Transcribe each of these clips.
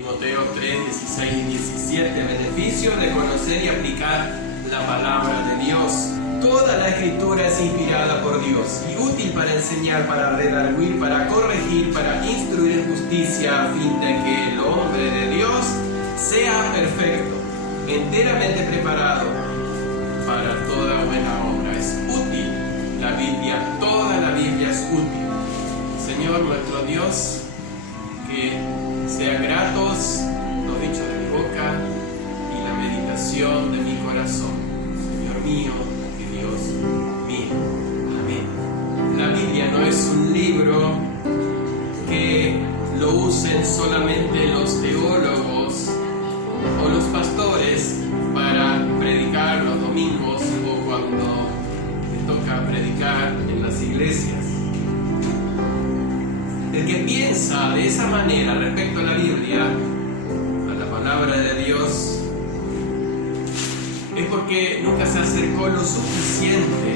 Timoteo 3, 16 y 17, beneficio de conocer y aplicar la palabra de Dios. Toda la Escritura es inspirada por Dios y útil para enseñar, para redarguir, para corregir, para instruir en justicia, a fin de que el hombre de Dios sea perfecto, enteramente preparado para toda buena obra. Es útil la Biblia, toda la Biblia es útil. Señor nuestro Dios, que sean gratos los dichos de mi boca y la meditación de mi corazón. Señor mío y Dios mío. Amén. La Biblia no es un libro que lo usen solamente los teólogos o los pastores para predicar los domingos o cuando les toca predicar en las iglesias. El que piensa de esa manera respecto a la Biblia, a la palabra de Dios, es porque nunca se acercó lo suficiente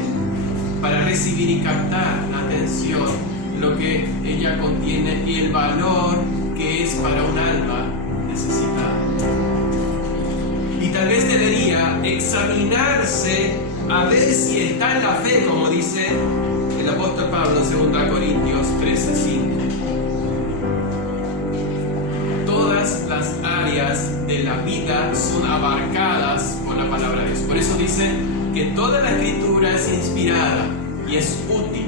para recibir y captar la atención, lo que ella contiene y el valor que es para un alma necesitada. Y tal vez debería examinarse a ver si está en la fe, como dice el apóstol Pablo en 2 Corintios 13:5. Todas las áreas de la vida son abarcadas por la palabra de Dios. Por eso dice que toda la Escritura es inspirada y es útil.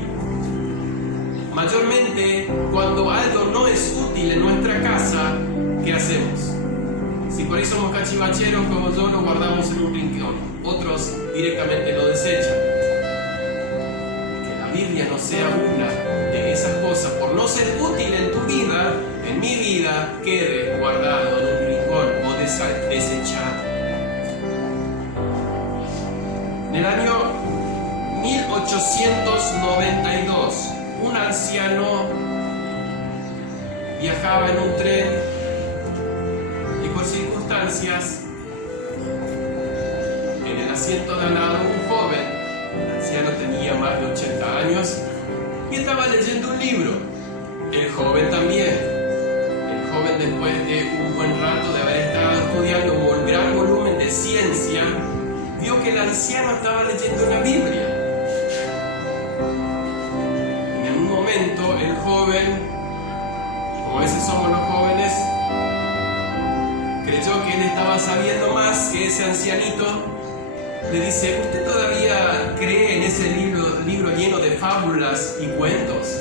Mayormente, cuando algo no es útil en nuestra casa, ¿qué hacemos? Si por ahí somos cachivacheros como yo, lo guardamos en un rincón. Otros directamente lo desechan. Que la Biblia no sea una de esas cosas, por no ser útil en tu vida, en mi vida, quede guardado en un rincón o desechado. En el año 1892, un anciano viajaba en un tren y por circunstancias, en el asiento de al lado un joven, el anciano tenía más de 80 años y estaba leyendo un libro. El joven también. El joven, después de un buen rato de haber estado estudiando un gran volumen de ciencia, vio que el anciano estaba leyendo una Biblia. En un momento el joven, como a veces somos los jóvenes, creyó que él estaba sabiendo más que ese ancianito. Le dice: ¿usted todavía cree en ese libro lleno de fábulas y cuentos?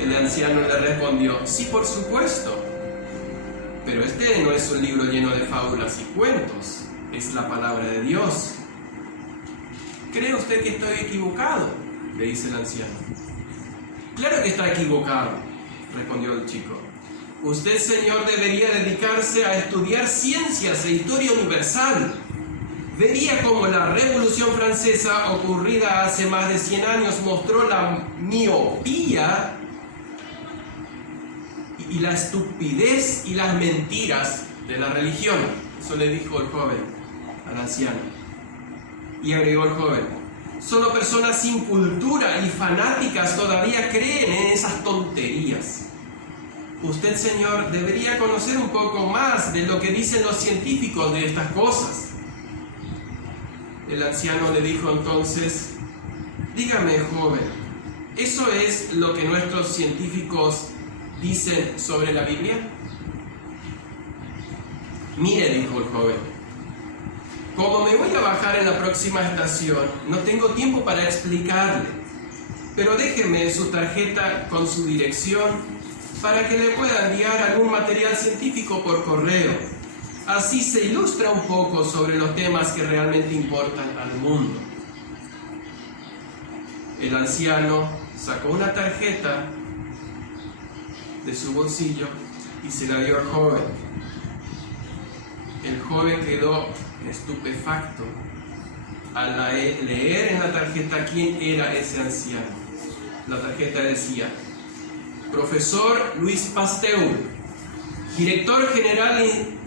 El anciano le respondió: sí, por supuesto, pero este no es un libro lleno de fábulas y cuentos, es la palabra de Dios. ¿Cree usted que estoy equivocado?, le dice el anciano. Claro que está equivocado, respondió el chico. Usted, señor, debería dedicarse a estudiar ciencias e historia universal. Vería cómo la Revolución Francesa, ocurrida hace más de 100 años, mostró la miopía y la estupidez y las mentiras de la religión. Eso le dijo el joven al anciano. Y agregó el joven: solo personas sin cultura y fanáticas todavía creen en esas tonterías. Usted, señor, debería conocer un poco más de lo que dicen los científicos de estas cosas. El anciano le dijo entonces: dígame, joven, ¿eso es lo que nuestros científicos dicen sobre la Biblia? Mire, dijo el joven, como me voy a bajar en la próxima estación, no tengo tiempo para explicarle, pero déjeme su tarjeta con su dirección para que le pueda enviar algún material científico por correo. Así se ilustra un poco sobre los temas que realmente importan al mundo. El anciano sacó una tarjeta de su bolsillo y se la dio al joven. El joven quedó estupefacto al leer en la tarjeta quién era ese anciano. La tarjeta decía: Profesor Luis Pasteur, director general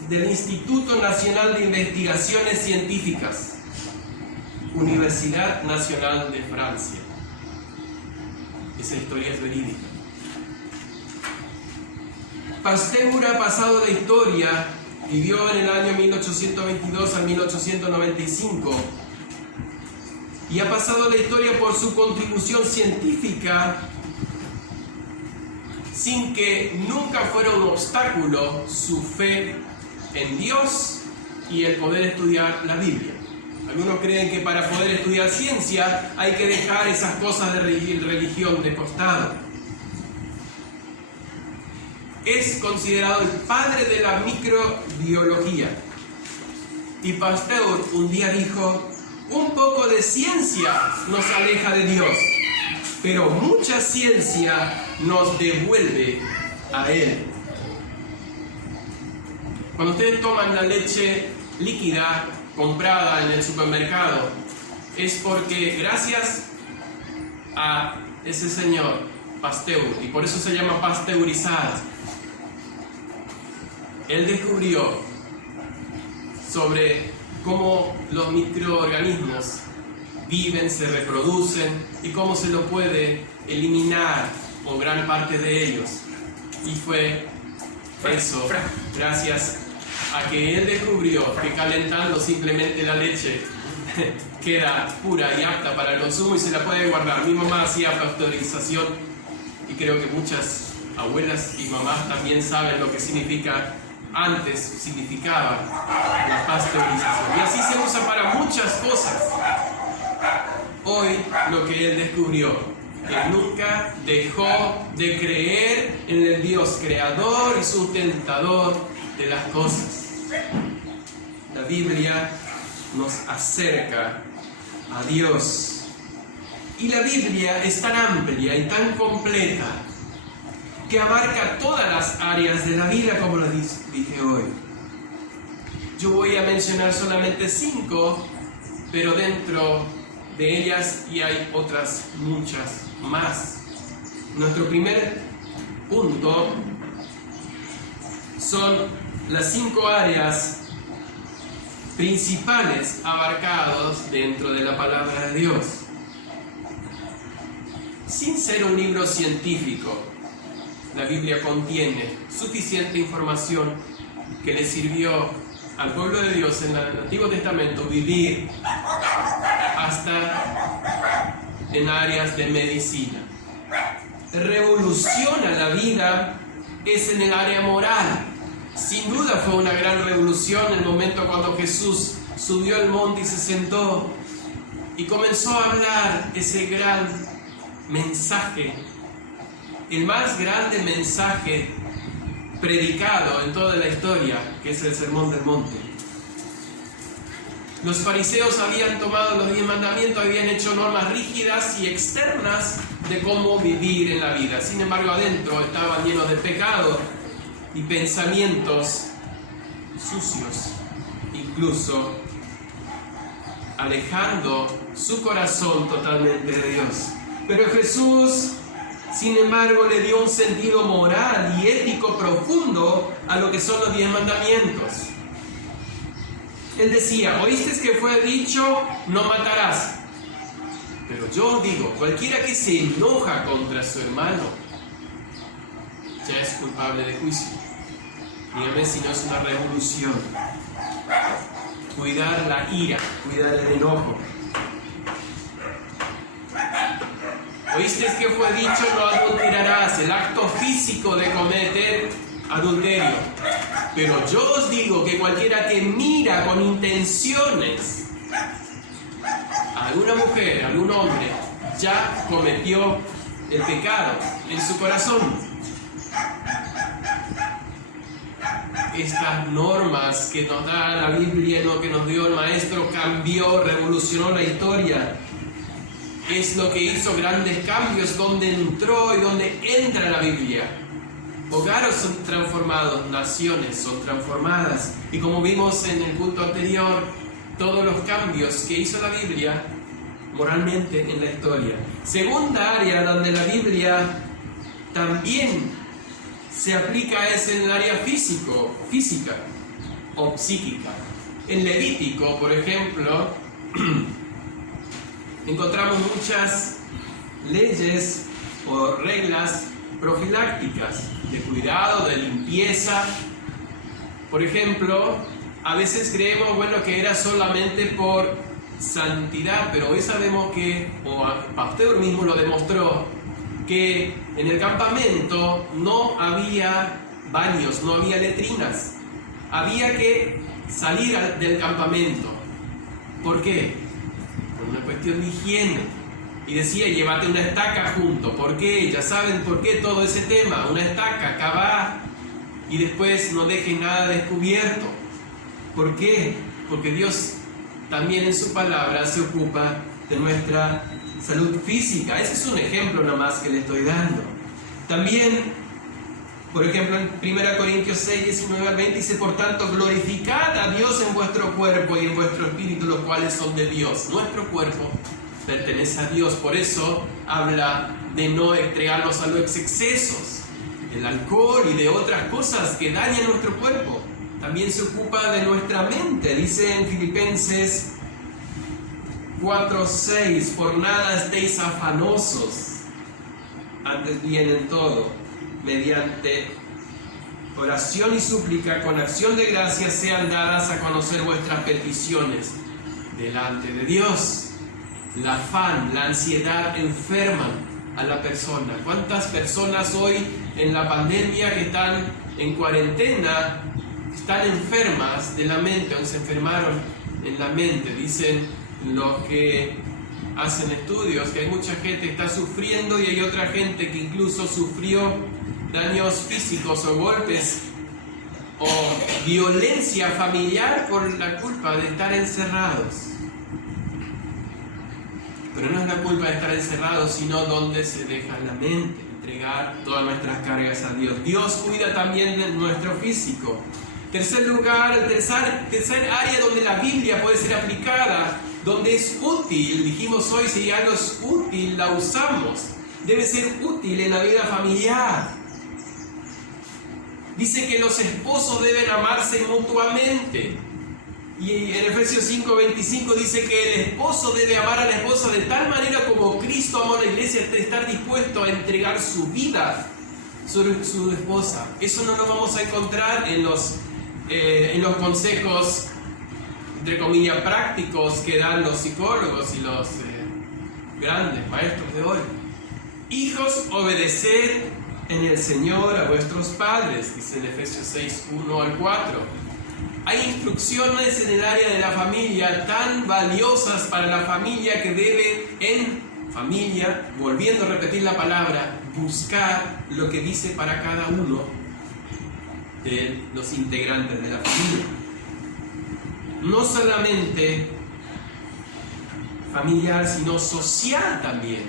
del Instituto Nacional de Investigaciones Científicas, Universidad Nacional de Francia. Esa historia es verídica. Pasteur ha pasado la historia, vivió en el año 1822 al 1895 y ha pasado la historia por su contribución científica sin que nunca fuera un obstáculo su fe en Dios y el poder estudiar la Biblia. Algunos creen que para poder estudiar ciencia hay que dejar esas cosas de religión de costado. Es considerado el padre de la microbiología. Y Pasteur un día dijo: un poco de ciencia nos aleja de Dios, pero mucha ciencia nos devuelve a Él. Cuando ustedes toman la leche líquida comprada en el supermercado, es porque gracias a ese señor Pasteur, y por eso se llama pasteurizada, él descubrió sobre cómo los microorganismos viven, se reproducen y cómo se lo puede eliminar o gran parte de ellos. Y fue eso, gracias a que él descubrió que calentando simplemente la leche queda pura y apta para el consumo y se la puede guardar. Mi mamá hacía pasteurización y creo que muchas abuelas y mamás también saben lo que significaba la pasteurización. Y así se usa para muchas cosas. Hoy lo que él descubrió, que nunca dejó de creer en el Dios creador y sustentador de las cosas. La Biblia nos acerca a Dios. Y la Biblia es tan amplia y tan completa que abarca todas las áreas de la vida, como lo dije hoy. Yo voy a mencionar solamente 5, pero dentro de ellas y hay otras muchas más. Nuestro primer punto son las 5 áreas principales abarcados dentro de la palabra de Dios. Sin ser un libro científico, la Biblia contiene suficiente información que le sirvió al pueblo de Dios en el Antiguo Testamento vivir hasta en áreas de medicina. Revoluciona la vida es en el área moral. Sin duda fue una gran revolución el momento cuando Jesús subió al monte y se sentó y comenzó a hablar ese gran mensaje, el más grande mensaje predicado en toda la historia, que es el Sermón del Monte. Los fariseos habían tomado los 10 mandamientos, habían hecho normas rígidas y externas de cómo vivir en la vida. Sin embargo, adentro estaban llenos de pecado y pensamientos sucios, incluso alejando su corazón totalmente de Dios. Pero Jesús, sin embargo, le dio un sentido moral y ético profundo a lo que son los 10 mandamientos. Él decía: oíste que fue dicho, no matarás. Pero yo digo, cualquiera que se enoja contra su hermano ya es culpable de juicio. Dígame si no es una revolución. Cuidar la ira, cuidar el enojo. Oíste que fue dicho, no adulterarás, el acto físico de cometer adulterio. Pero yo os digo que cualquiera que mira con intenciones a alguna mujer, a algún hombre, ya cometió el pecado en su corazón. Estas normas que nos da la Biblia, lo que nos dio el Maestro, cambió, revolucionó la historia. Es lo que hizo grandes cambios, donde entró y donde entra la Biblia. Hogares son transformados, naciones son transformadas. Y como vimos en el punto anterior, todos los cambios que hizo la Biblia moralmente en la historia. Segunda área donde la Biblia también se aplica es en el área física o psíquica. En Levítico, por ejemplo, encontramos muchas leyes o reglas profilácticas, de cuidado, de limpieza. Por ejemplo, a veces creemos, que era solamente por santidad, pero hoy sabemos que, o Pasteur mismo lo demostró, que en el campamento no había baños, no había letrinas. Había que salir del campamento. ¿Por qué? Por una cuestión de higiene. Y decía, llévate una estaca junto. ¿Por qué? Ya saben por qué todo ese tema. Una estaca, cavar, y después no dejen nada descubierto. ¿Por qué? Porque Dios también en su palabra se ocupa de nuestra salud física. Ese es un ejemplo nada más que le estoy dando. También, por ejemplo, en 1 Corintios 6, 19 al 20 dice: por tanto, glorificad a Dios en vuestro cuerpo y en vuestro espíritu, los cuales son de Dios. Nuestro cuerpo pertenece a Dios. Por eso habla de no entregarnos a los excesos, del alcohol y de otras cosas que dañan nuestro cuerpo. También se ocupa de nuestra mente. Dice en Filipenses 4:6: por nada estéis afanosos, antes bien en todo, mediante oración y súplica, con acción de gracias, sean dadas a conocer vuestras peticiones delante de Dios. El afán, la ansiedad enferman a la persona. ¿Cuántas personas hoy en la pandemia que están en cuarentena están enfermas de la mente, o se enfermaron en la mente? Dicen los que hacen estudios que hay mucha gente que está sufriendo y hay otra gente que incluso sufrió daños físicos o golpes o violencia familiar por la culpa de estar encerrados. Pero no es la culpa de estar encerrados, sino donde se deja la mente, entregar todas nuestras cargas a Dios. Dios cuida también de nuestro físico. Tercer lugar, el tercer área donde la Biblia puede ser aplicada, donde es útil. Dijimos hoy, si algo es útil, la usamos. Debe ser útil en la vida familiar. Dice que los esposos deben amarse mutuamente. Y en Efesios 5:25 dice que el esposo debe amar a la esposa de tal manera como Cristo amó a la iglesia, de estar dispuesto a entregar su vida sobre su esposa. Eso no lo vamos a encontrar en los consejos, entre comillas, prácticos que dan los psicólogos y los grandes maestros de hoy. Hijos, obedeced en el Señor a vuestros padres, dice en Efesios 6:1 al 4. Hay instrucciones en el área de la familia tan valiosas para la familia que debe en familia, volviendo a repetir la palabra, buscar lo que dice para cada uno de los integrantes de la familia. No solamente familiar, sino social también.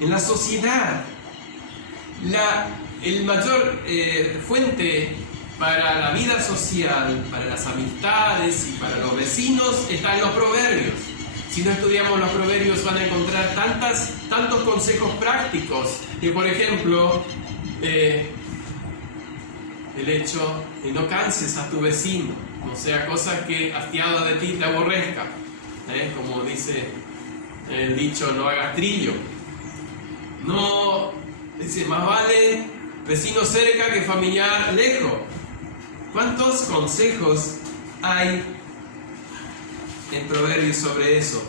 En la sociedad, el mayor fuente para la vida social, para las amistades y para los vecinos está en los proverbios. Si no estudiamos los proverbios van a encontrar tantos consejos prácticos, que por ejemplo el hecho de no canses a tu vecino, no sea cosa que hastiado de ti te aborrezca, como dice el dicho, no hagas trillo. No, dice, más vale vecino cerca que familiar lejos. ¿Cuántos consejos hay en Proverbios sobre eso?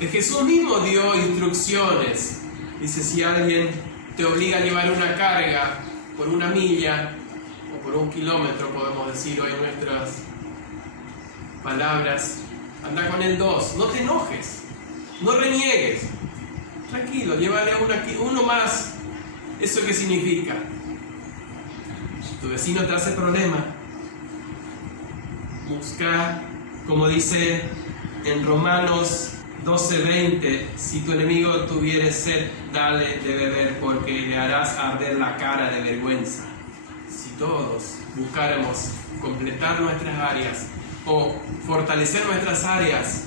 Que Jesús mismo dio instrucciones. Dice, si alguien te obliga a llevar una carga por una milla o por 1 kilómetro, podemos decir hoy en nuestras palabras, anda con el 2, no te enojes, no reniegues, tranquilo, llévale uno más. ¿Eso qué significa? Tu vecino te hace problema, busca, como dice en Romanos 12:20, si tu enemigo tuviere sed, dale de beber, porque le harás arder la cara de vergüenza. Si todos buscáramos completar nuestras áreas o fortalecer nuestras áreas,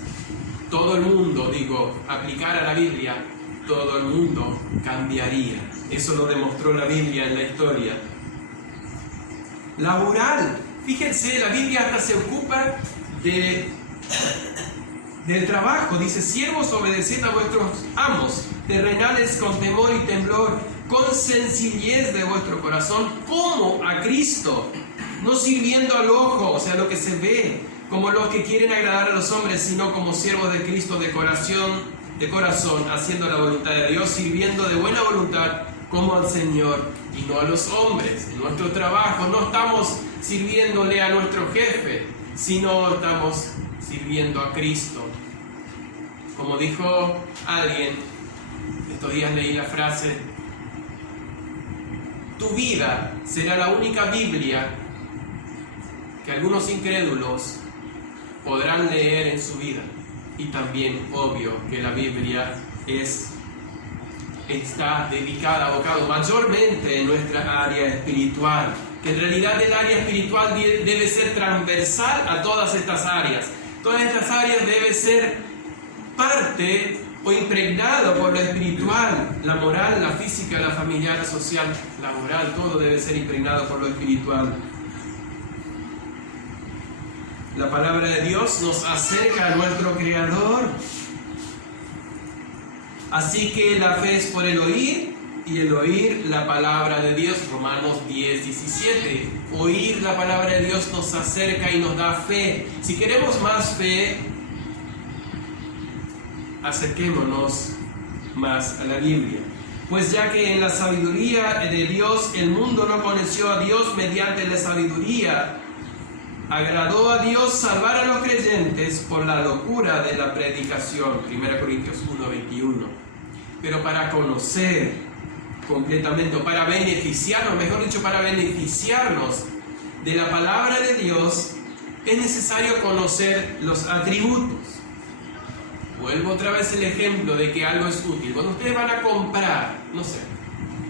todo el mundo, aplicar a la Biblia, todo el mundo cambiaría. Eso lo demostró la Biblia en la historia. Laboral. Fíjense, la Biblia hasta se ocupa del trabajo. Dice, siervos, obedeced a vuestros amos, terrenales con temor y temblor, con sencillez de vuestro corazón, como a Cristo, no sirviendo al ojo, o sea, lo que se ve, como los que quieren agradar a los hombres, sino como siervos de Cristo de corazón, haciendo la voluntad de Dios, sirviendo de buena voluntad como al Señor y no a los hombres. En nuestro trabajo no estamos sirviéndole a nuestro jefe, sino estamos sirviendo a Cristo. Como dijo alguien, estos días leí la frase: tu vida será la única Biblia que algunos incrédulos podrán leer en su vida. Y también, obvio, que la Biblia está dedicada, abocado mayormente en nuestra área espiritual, que en realidad el área espiritual debe ser transversal a todas estas áreas. Todas estas áreas deben ser parte o impregnado por lo espiritual, la moral, la física, la familiar, la social, la moral, todo debe ser impregnado por lo espiritual. La palabra de Dios nos acerca a nuestro Creador. Así que la fe es por el oír, y el oír la palabra de Dios. Romanos 10:17. Oír la palabra de Dios nos acerca y nos da fe. Si queremos más fe, acerquémonos más a la Biblia. Pues ya que en la sabiduría de Dios el mundo no conoció a Dios mediante la sabiduría, agradó a Dios salvar a los creyentes por la locura de la predicación. 1 Corintios 1:21. Pero para conocer completamente, o para beneficiarnos, mejor dicho, para beneficiarnos de la palabra de Dios, es necesario conocer los atributos. Vuelvo otra vez el ejemplo de que algo es útil. Cuando ustedes van a comprar, no sé,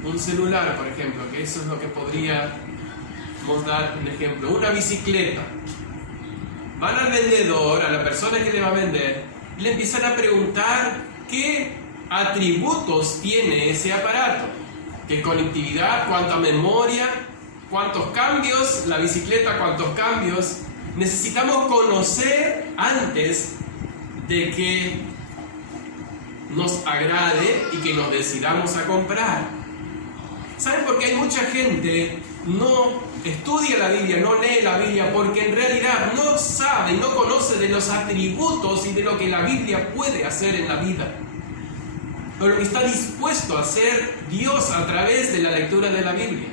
un celular, por ejemplo, que eso es lo que podríamos dar un ejemplo, una bicicleta. Van al vendedor, a la persona que le va a vender, y le empiezan a preguntar qué atributos tiene ese aparato. ¿Qué conectividad? ¿Cuánta memoria? ¿Cuántos cambios? La bicicleta, ¿cuántos cambios? Necesitamos conocer antes de que nos agrade y que nos decidamos a comprar. ¿Saben por qué hay mucha gente no estudia la Biblia, no lee la Biblia? Porque en realidad no sabe y no conoce de los atributos y de lo que la Biblia puede hacer en la vida, o lo que está dispuesto a hacer Dios a través de la lectura de la Biblia.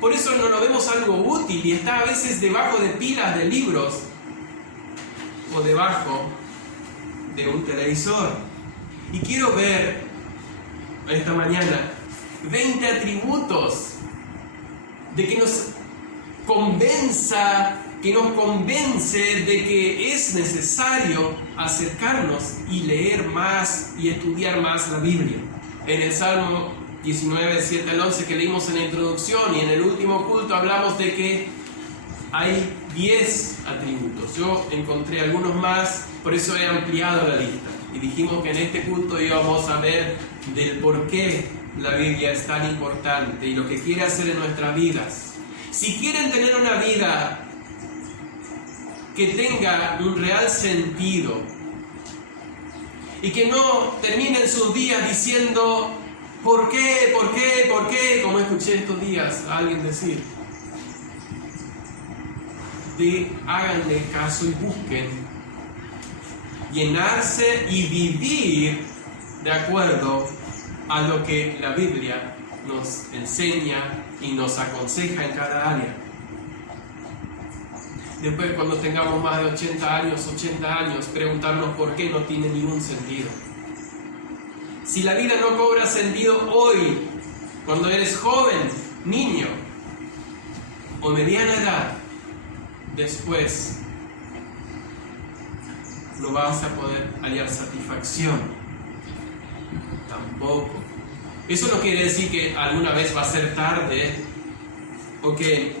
Por eso no lo vemos algo útil y está a veces debajo de pilas de libros o debajo de un televisor. Y quiero ver esta mañana 20 atributos de que nos convence de que es necesario acercarnos y leer más y estudiar más la Biblia. En el Salmo 19, 7 al 11 que leímos en la introducción y en el último culto hablamos de que hay 10 atributos. Yo encontré algunos más, por eso he ampliado la lista. Y dijimos que en este culto íbamos a ver del por qué la Biblia es tan importante y lo que quiere hacer en nuestras vidas. Si quieren tener una vida que tenga un real sentido y que no terminen sus días diciendo ¿por qué? ¿Por qué? ¿Por qué? Como escuché estos días a alguien decir. Háganle caso y busquen llenarse y vivir de acuerdo a lo que la Biblia nos enseña y nos aconseja en cada área. Después, cuando tengamos más de 80 años, preguntarnos por qué no tiene ningún sentido. Si la vida no cobra sentido hoy, cuando eres joven, niño o mediana edad, después no vas a poder hallar satisfacción. Tampoco. Eso no quiere decir que alguna vez va a ser tarde, o que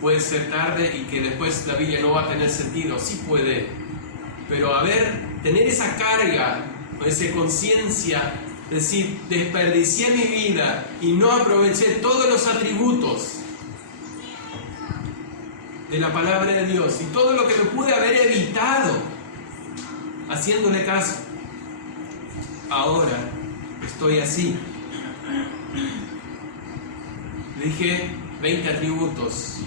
puede ser tarde y que después la Biblia no va a tener sentido. Sí puede, pero tener esa carga, o esa conciencia, decir, desperdicié mi vida y no aproveché todos los atributos de la palabra de Dios y todo lo que me pude haber evitado haciéndole caso. Ahora estoy así. Dije 20 atributos.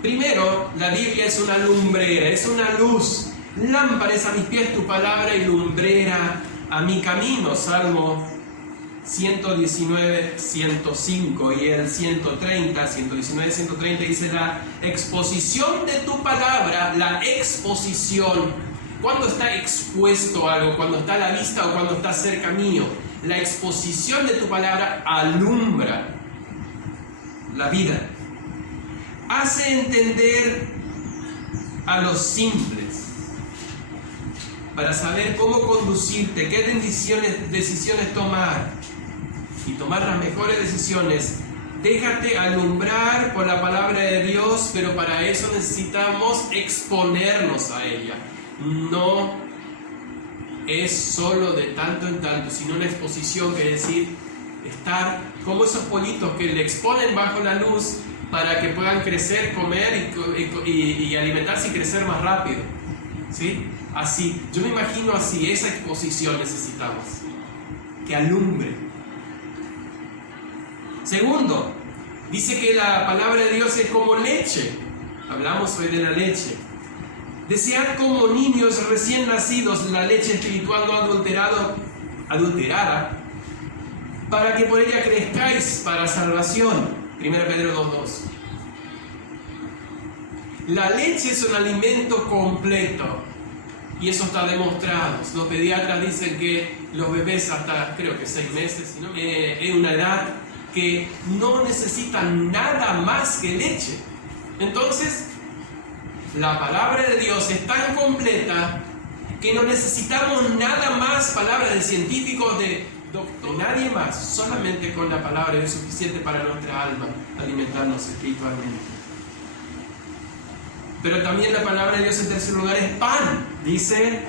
Primero, la Biblia es una lumbrera, es una luz. Lámpara es a mis pies tu palabra y lumbrera a mi camino. Salmo 119, 105 y el 130, 119, 130 dice la exposición de tu palabra, la exposición. Cuando está expuesto algo, cuando está a la vista o cuando está cerca mío, la exposición de tu palabra alumbra la vida. Hace entender a los simples para saber cómo conducirte, qué decisiones tomar y tomar las mejores decisiones. Déjate alumbrar por la palabra de Dios, pero para eso necesitamos exponernos a ella. No es solo de tanto en tanto, sino una exposición, quiere decir estar como esos pollitos que le exponen bajo la luz para que puedan crecer, comer y alimentarse y crecer más rápido. ¿Sí? Así, yo me imagino así, esa exposición necesitamos, que alumbre. Segundo, dice que la palabra de Dios es como leche. Hablamos hoy de la leche. Desead como niños recién nacidos la leche espiritual no adulterada, para que por ella crezcáis para salvación. 1 Pedro 2:2. La leche es un alimento completo y eso está demostrado. Los pediatras dicen que los bebés hasta creo que 6 meses, ¿no? Es una edad que no necesitan nada más que leche. Entonces, la palabra de Dios es tan completa que no necesitamos nada más, palabras de científicos, de nadie más. Solamente con la palabra es suficiente para nuestra alma alimentarnos espiritualmente. Pero también la palabra de Dios en tercer lugar es pan. Dice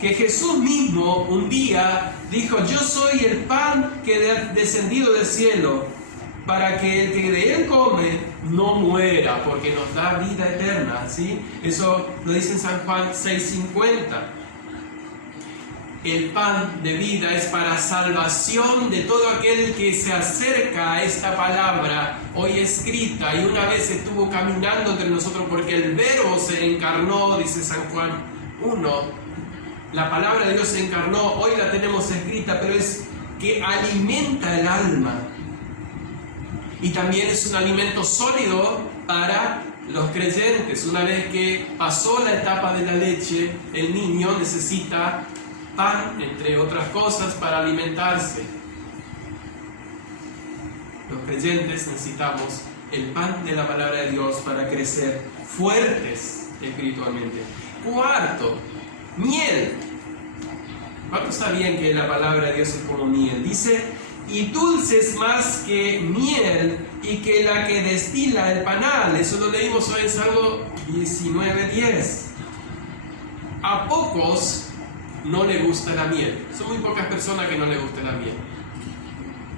que Jesús mismo un día dijo: yo soy el pan que he descendido del cielo, para que el que de él come no muera, porque nos da vida eterna. ¿Sí? Eso lo dice en San Juan 6:50. El pan de vida es para salvación de todo aquel que se acerca a esta palabra hoy escrita y una vez estuvo caminando entre nosotros, porque el Verbo se encarnó, dice San Juan 1. La palabra de Dios se encarnó, hoy la tenemos escrita, pero es que alimenta el alma. Y también es un alimento sólido para los creyentes. Una vez que pasó la etapa de la leche, el niño necesita pan, entre otras cosas, para alimentarse. Los creyentes necesitamos el pan de la palabra de Dios para crecer fuertes espiritualmente. Cuarto, miel. ¿Cuántos sabían que la palabra de Dios es como miel? Dice: y dulces más que miel y que la que destila el panal. Eso lo leímos hoy en Salmo 19:10. A pocos no le gusta la miel. Son muy pocas personas que no le gusta la miel.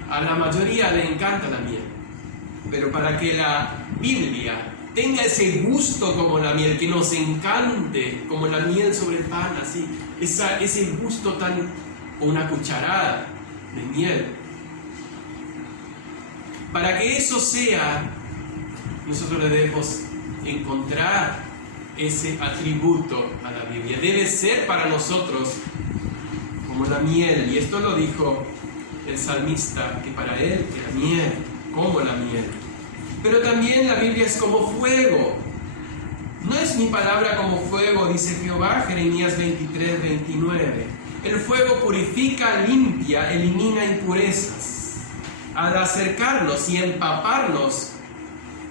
A la mayoría le encanta la miel. Pero para que la Biblia tenga ese gusto como la miel, que nos encante como la miel sobre el pan, así, ese gusto tan, una cucharada de miel, para que eso sea, nosotros debemos encontrar ese atributo a la Biblia. Debe ser para nosotros como la miel, y esto lo dijo el salmista, que para él era miel, como la miel. Pero también la Biblia es como fuego. No es mi palabra como fuego, dice Jehová, Jeremías 23:29. El fuego purifica, limpia, elimina impurezas. Al acercarnos y empaparnos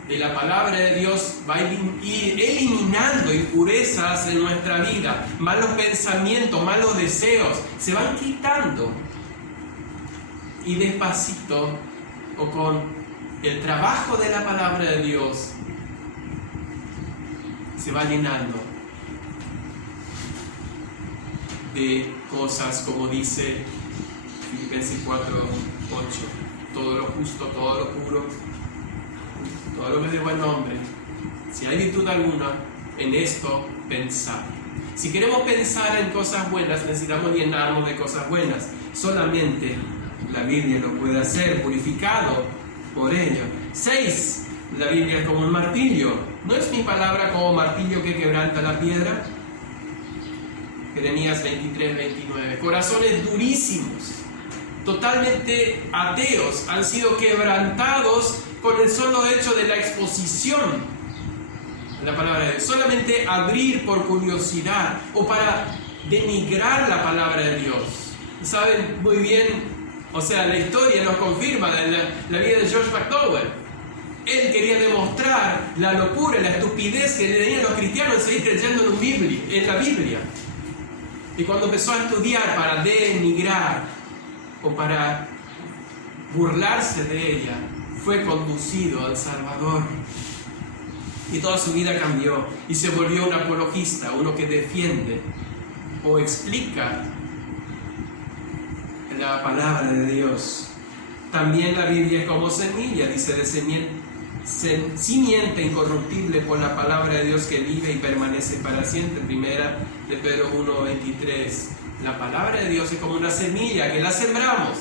de la palabra de Dios, va a ir eliminando impurezas en nuestra vida. Malos pensamientos, malos deseos, se van quitando. Y despacito, o con el trabajo de la palabra de Dios, se va llenando de cosas como dice Filipenses 4:8. Todo lo justo, todo lo puro, todo lo que es de buen nombre, si hay virtud alguna, en esto pensar. Si queremos pensar en cosas buenas, necesitamos llenarnos de cosas buenas. Solamente la Biblia lo puede hacer, purificado por ello. 6. La Biblia es como un martillo. ¿No es mi palabra como martillo que quebranta la piedra? Jeremías 23:29. Corazones durísimos, totalmente ateos, han sido quebrantados con el solo hecho de la exposición de la palabra de Dios. Solamente abrir por curiosidad o para denigrar la palabra de Dios. Saben muy bien, o sea, la historia nos confirma la vida de George McDowell. Él quería demostrar la locura, la estupidez que tenían los cristianos en seguir creyendo en la Biblia. Y cuando empezó a estudiar para denigrar o para burlarse de ella, fue conducido al Salvador. Y toda su vida cambió y se volvió un apologista, uno que defiende o explica la palabra de Dios. También la Biblia es como semilla, dice, de simiente incorruptible por la palabra de Dios que vive y permanece para siempre. Primera de Pedro 1:23. La palabra de Dios es como una semilla que la sembramos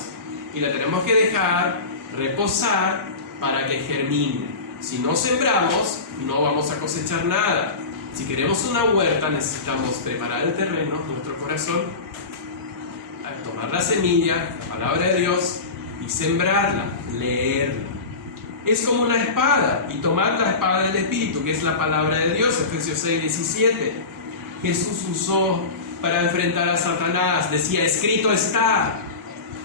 y la tenemos que dejar reposar para que germine. Si no sembramos, no vamos a cosechar nada. Si queremos una huerta, necesitamos preparar el terreno, nuestro corazón, tomar la semilla, la palabra de Dios, y sembrarla, leerla. Es como una espada, y tomar la espada del Espíritu, que es la palabra de Dios, Efesios 6:17. Jesús usó para enfrentar a Satanás, decía, escrito está,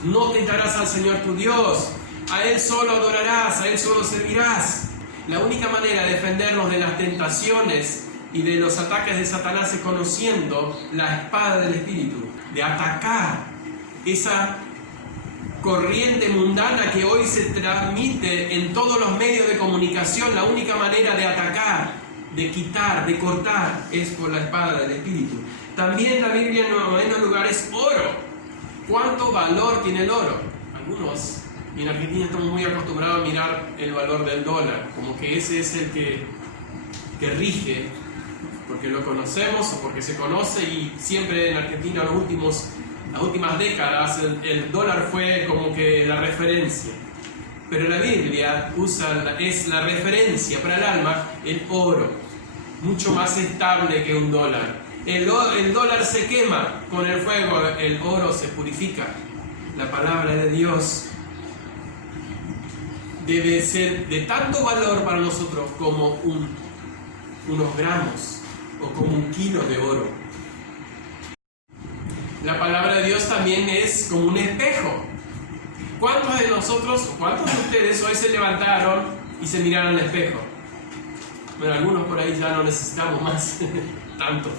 no tentarás al Señor tu Dios, a Él solo adorarás, a Él solo servirás. La única manera de defendernos de las tentaciones y de los ataques de Satanás es conociendo la espada del Espíritu, de atacar esa corriente mundana que hoy se transmite en todos los medios de comunicación. La única manera de atacar, de quitar, de cortar es por la espada del Espíritu. También la Biblia en noveno lugar es oro. ¿Cuánto valor tiene el oro? Algunos, y en Argentina estamos muy acostumbrados a mirar el valor del dólar, como que ese es el que rige, porque lo conocemos o porque se conoce, y siempre en Argentina las últimas décadas el dólar fue como que la referencia. Pero la Biblia es la referencia para el alma, el oro, mucho más estable que un dólar. El dólar se quema con el fuego, el oro se purifica. La palabra de Dios debe ser de tanto valor para nosotros como unos gramos o como un kilo de oro. La palabra de Dios también es como un espejo. ¿Cuántos de ustedes hoy se levantaron y se miraron al espejo? Bueno, algunos por ahí ya no necesitamos más tanto.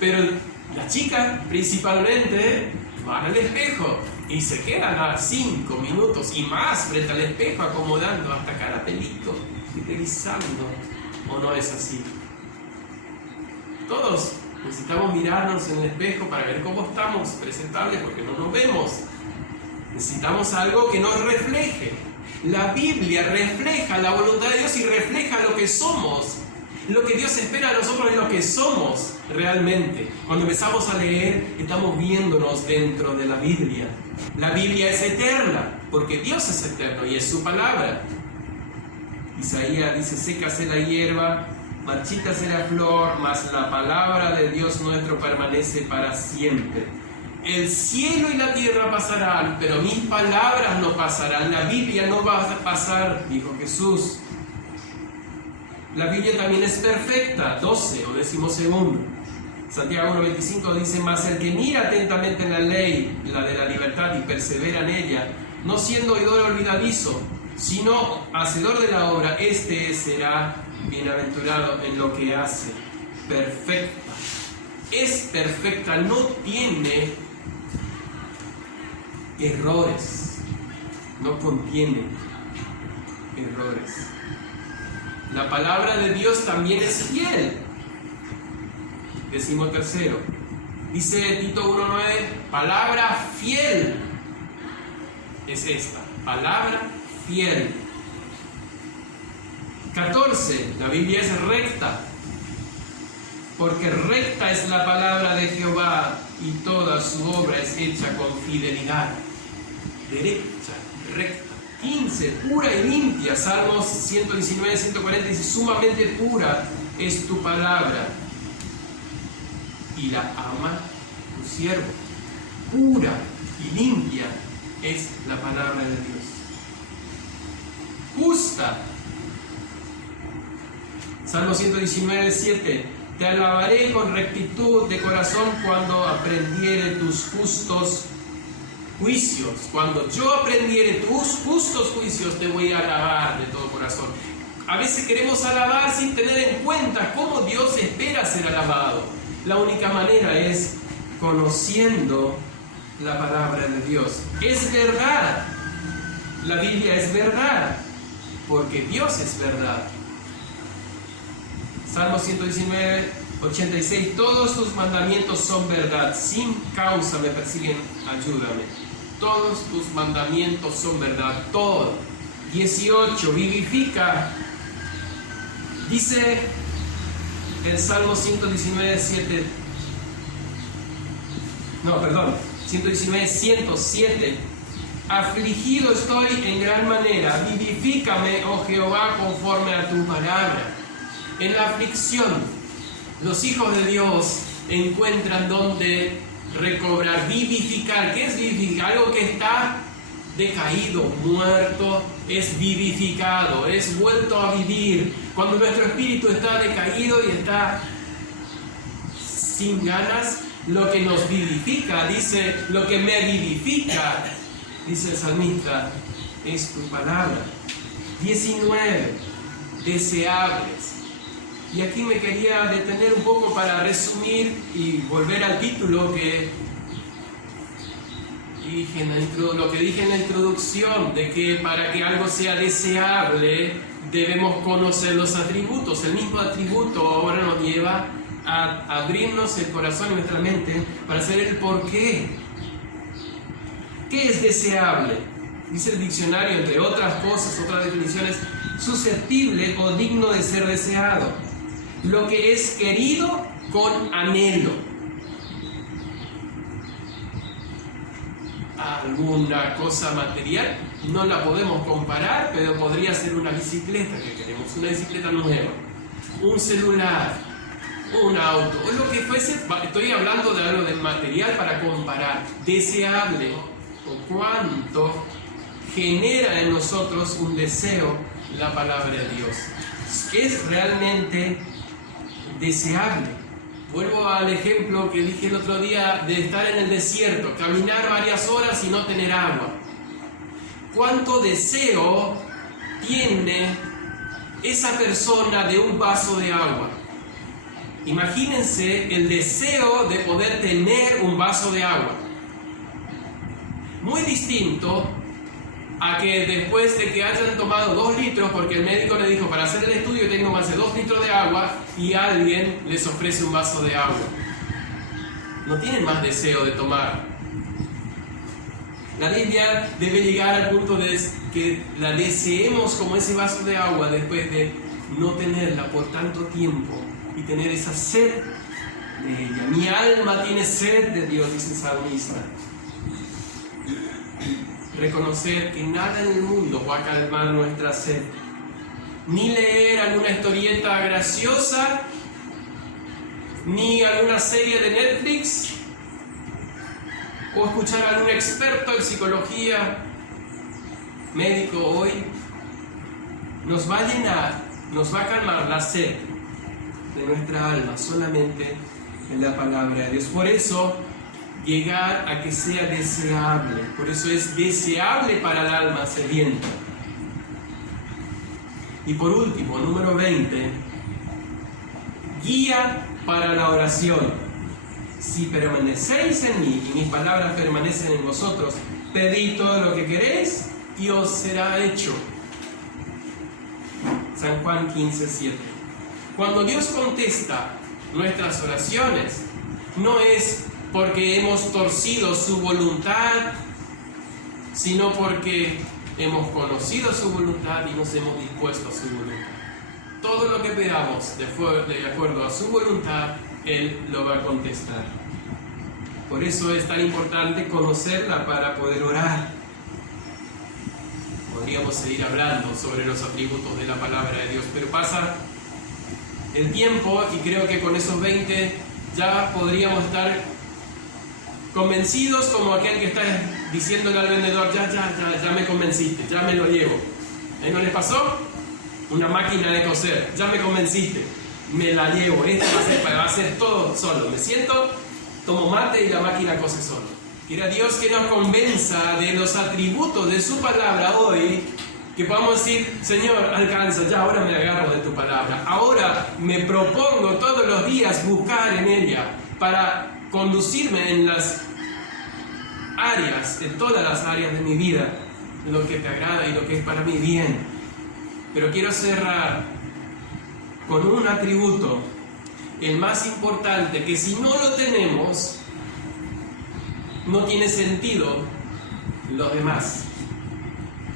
Pero las chicas principalmente van al espejo y se quedan a 5 minutos y más frente al espejo acomodando hasta cada pelito y revisando. ¿O no es así? Todos necesitamos mirarnos en el espejo para ver cómo estamos presentables, porque no nos vemos. Necesitamos algo que nos refleje. La Biblia refleja la voluntad de Dios y refleja lo que somos. Lo que Dios espera de nosotros es lo que somos realmente. Cuando empezamos a leer, estamos viéndonos dentro de la Biblia. La Biblia es eterna, porque Dios es eterno y es su palabra. Isaías dice, sécase la hierba, marchítase la flor, mas la palabra de Dios nuestro permanece para siempre. El cielo y la tierra pasarán, pero mis palabras no pasarán. La Biblia no va a pasar, dijo Jesús. La Biblia también es perfecta, 12 o 12º. Santiago 1:25 dice, mas el que mira atentamente en la ley, la de la libertad, y persevera en ella, no siendo oidor olvidadizo, sino hacedor de la obra, este será bienaventurado en lo que hace. Perfecta. Es perfecta, no tiene errores, no contiene errores. La palabra de Dios también es fiel. 13º. Dice Tito 1:9, palabra fiel es esta, palabra fiel. 14. La Biblia es recta, porque recta es la palabra de Jehová y toda su obra es hecha con fidelidad. derecha, recta. 15, pura y limpia. Salmos 119, 140 dice, sumamente pura es tu palabra y la ama tu siervo. Pura y limpia es la palabra de Dios. Justa. Salmo 119, 7. Te alabaré con rectitud de corazón cuando aprendiere tus justos juicios. Cuando yo aprendiere tus justos juicios, te voy a alabar de todo corazón. A veces queremos alabar sin tener en cuenta cómo Dios espera ser alabado. La única manera es conociendo la palabra de Dios. Es verdad. La Biblia es verdad, porque Dios es verdad. Salmo 119, 86. Todos tus mandamientos son verdad. Sin causa me persiguen, ayúdame. Todos tus mandamientos son verdad. Todo. 18. Vivifica. Dice el Salmo 119, 7. No, perdón. 119, 107. Afligido estoy en gran manera. Vivifícame, oh Jehová, conforme a tu palabra. En la aflicción, los hijos de Dios encuentran donde recobrar, vivificar. ¿Qué es vivificar? Algo que está decaído, muerto, es vivificado, es vuelto a vivir. Cuando nuestro espíritu está decaído y está sin ganas, lo que nos vivifica, dice, lo que me vivifica, dice el salmista, es tu palabra. 19. Deseables. Y aquí me quería detener un poco para resumir y volver al título que dije lo que dije en la introducción, de que para que algo sea deseable debemos conocer los atributos. El mismo atributo ahora nos lleva a abrirnos el corazón y nuestra mente para saber el porqué. ¿Qué es deseable? Dice el diccionario, entre otras cosas, otras definiciones, susceptible o digno de ser deseado. Lo que es querido con anhelo. Alguna cosa material no la podemos comparar, pero podría ser una bicicleta que queremos, una bicicleta nueva, un celular, un auto, o lo que fuese. Estoy hablando de algo del material para comparar. Deseable, o cuánto genera en nosotros un deseo la palabra de Dios. Es realmente deseable. Vuelvo al ejemplo que dije el otro día de estar en el desierto, caminar varias horas y no tener agua. ¿Cuánto deseo tiene esa persona de un vaso de agua? Imagínense el deseo de poder tener un vaso de agua. Muy distinto a que después de que hayan tomado 2 litros, porque el médico le dijo, para hacer el estudio tengo más de 2 litros de agua, y alguien les ofrece un vaso de agua. No tienen más deseo de tomar. La Biblia debe llegar al punto de que la deseemos como ese vaso de agua después de no tenerla por tanto tiempo y tener esa sed de ella. Mi alma tiene sed de Dios, dice el salmista. Reconocer que nada en el mundo va a calmar nuestra sed. Ni leer alguna historieta graciosa, ni alguna serie de Netflix, o escuchar a algún experto en psicología, médico hoy, nos va a llenar, nos va a calmar la sed de nuestra alma solamente en la palabra de Dios. Por eso, llegar a que sea deseable. Por eso es deseable para el alma sedienta. Y por último, número 20, guía para la oración. Si permanecéis en mí y mis palabras permanecen en vosotros, pedid todo lo que queréis y os será hecho. San Juan 15:7. Cuando Dios contesta nuestras oraciones, no es porque hemos torcido su voluntad, sino porque hemos conocido su voluntad y nos hemos dispuesto a su voluntad. Todo lo que pedamos de acuerdo a su voluntad, Él lo va a contestar. Por eso es tan importante conocerla para poder orar. podríamos seguir hablando sobre los atributos de la palabra de Dios, pero pasa el tiempo y creo que con esos 20 ya podríamos estar convencidos como aquel que está diciéndole al vendedor, ya me convenciste, ya me lo llevo. ¿No les pasó? Una máquina de coser, ya me convenciste, me la llevo, esta va a ser todo solo. Me siento, tomo mate y la máquina cose solo. Quiera Dios que nos convenza de los atributos de su palabra hoy, que podamos decir, Señor, alcanza, ya ahora me agarro de tu palabra, ahora me propongo todos los días buscar en ella para conducirme en las áreas, en todas las áreas de mi vida, de lo que te agrada y lo que es para mí bien. Pero quiero cerrar con un atributo, el más importante, que si no lo tenemos, no tiene sentido los demás.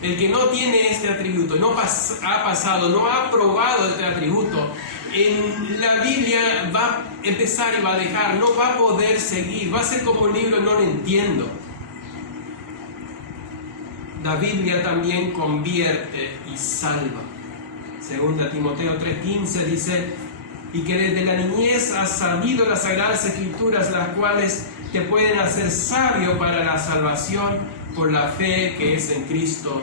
El que no tiene este atributo, no ha pasado, no ha probado este atributo, en la Biblia va a empezar y va a dejar, no va a poder seguir, va a ser como un libro, no lo entiendo. La Biblia también convierte y salva. 2 Timoteo 3:15 dice, y que desde la niñez has sabido las sagradas escrituras, las cuales te pueden hacer sabio para la salvación por la fe que es en Cristo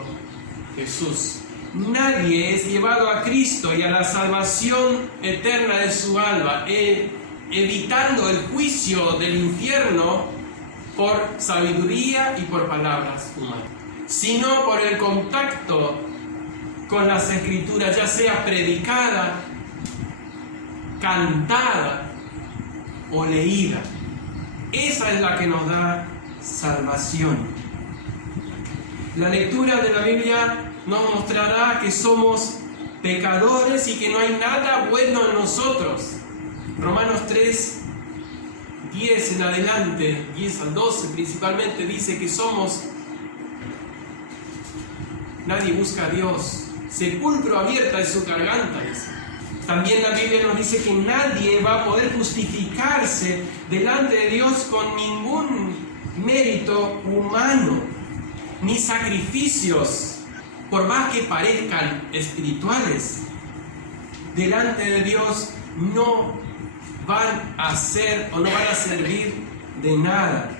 Jesús. Nadie es llevado a Cristo y a la salvación eterna de su alma, evitando el juicio del infierno por sabiduría y por palabras humanas, sino por el contacto con las Escrituras, ya sea predicada, cantada o leída. Esa es la que nos da salvación. La lectura de la Biblia nos mostrará que somos pecadores y que no hay nada bueno en nosotros. Romanos 3:10 en adelante, 10 al 12 principalmente, dice que nadie busca a Dios, sepulcro abierta es su garganta. También la Biblia nos dice que nadie va a poder justificarse delante de Dios con ningún mérito humano, ni sacrificios, por más que parezcan espirituales. Delante de Dios no van a ser o no van a servir de nada.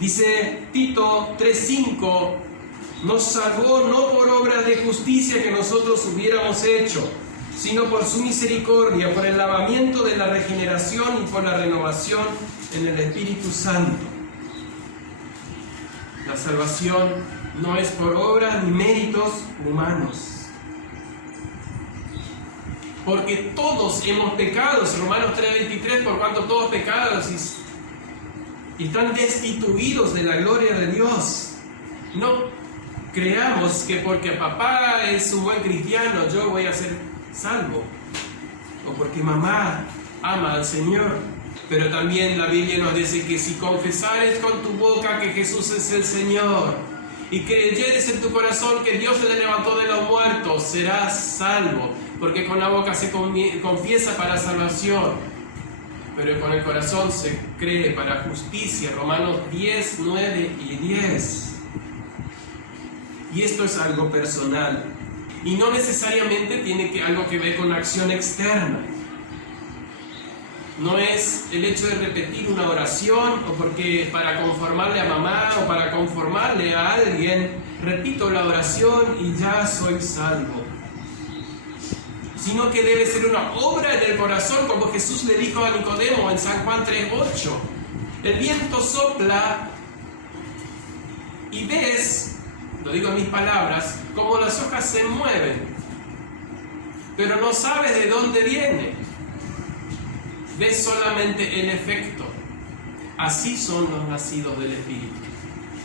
Dice Tito 3:5, nos salvó no por obras de justicia que nosotros hubiéramos hecho, sino por su misericordia, por el lavamiento de la regeneración y por la renovación en el Espíritu Santo. La salvación no es por obras ni méritos humanos, porque todos hemos pecado. Romanos 3:23, por cuanto todos pecados y están destituidos de la gloria de Dios. No creamos que porque papá es un buen cristiano yo voy a ser salvo, o porque mamá ama al Señor. Pero también la Biblia nos dice que si confesares con tu boca que Jesús es el Señor y creyeres en tu corazón que Dios le levantó de los muertos, serás salvo, porque con la boca se confiesa para salvación, pero con el corazón se cree para justicia. Romanos 10, 9 y 10. Y esto es algo personal y no necesariamente tiene algo que ver con acción externa. No es el hecho de repetir una oración o porque para conformarle a mamá o para conformarle a alguien repito la oración y ya soy salvo, sino que debe ser una obra en el corazón, como Jesús le dijo a Nicodemo en San Juan 3:8. El viento sopla y ves, lo digo en mis palabras, como las hojas se mueven, pero no sabes de dónde viene. Ves solamente el efecto. Así son los nacidos del Espíritu.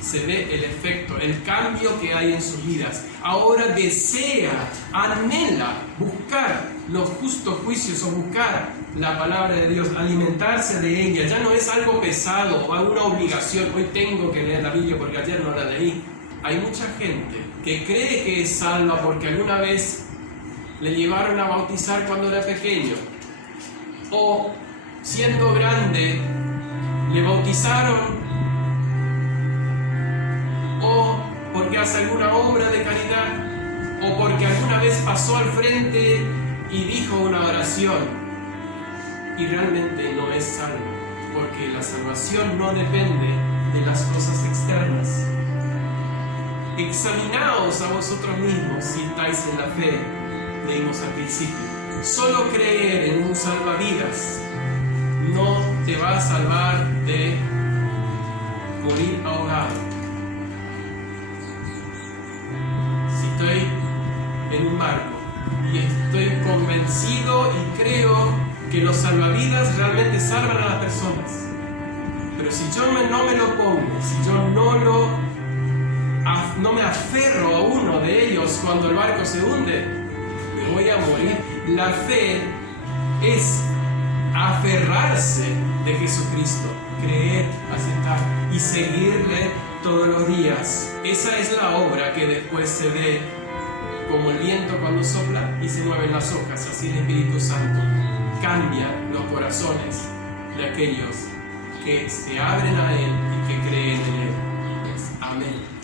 Se ve el efecto, el cambio que hay en sus vidas. Ahora desea, anhela buscar los justos juicios o buscar la palabra de Dios, alimentarse de ella. Ya no es algo pesado o una obligación. Hoy tengo que leer la Biblia porque ayer no la leí. Hay mucha gente que cree que es salva porque alguna vez le llevaron a bautizar cuando era pequeño, o siendo grande le bautizaron, o porque hagas alguna obra de caridad o porque alguna vez pasó al frente y dijo una oración y realmente no es salvo, porque la salvación no depende de las cosas externas. Examinaos a vosotros mismos si estáis en la fe, leímos al principio. Solo creer en un salvavidas no te va a salvar de morir ahogado. Si estoy en un barco y estoy convencido y creo que los salvavidas realmente salvan a las personas, pero si yo no me lo pongo, si yo no me aferro a uno de ellos cuando el barco se hunde, me voy a morir. La fe es aferrarse de Jesucristo, creer, aceptar y seguirle todos los días. Esa es la obra que después se ve como el viento cuando sopla y se mueven las hojas. Así el Espíritu Santo cambia los corazones de aquellos que se abren a Él y que creen en Él. Amén.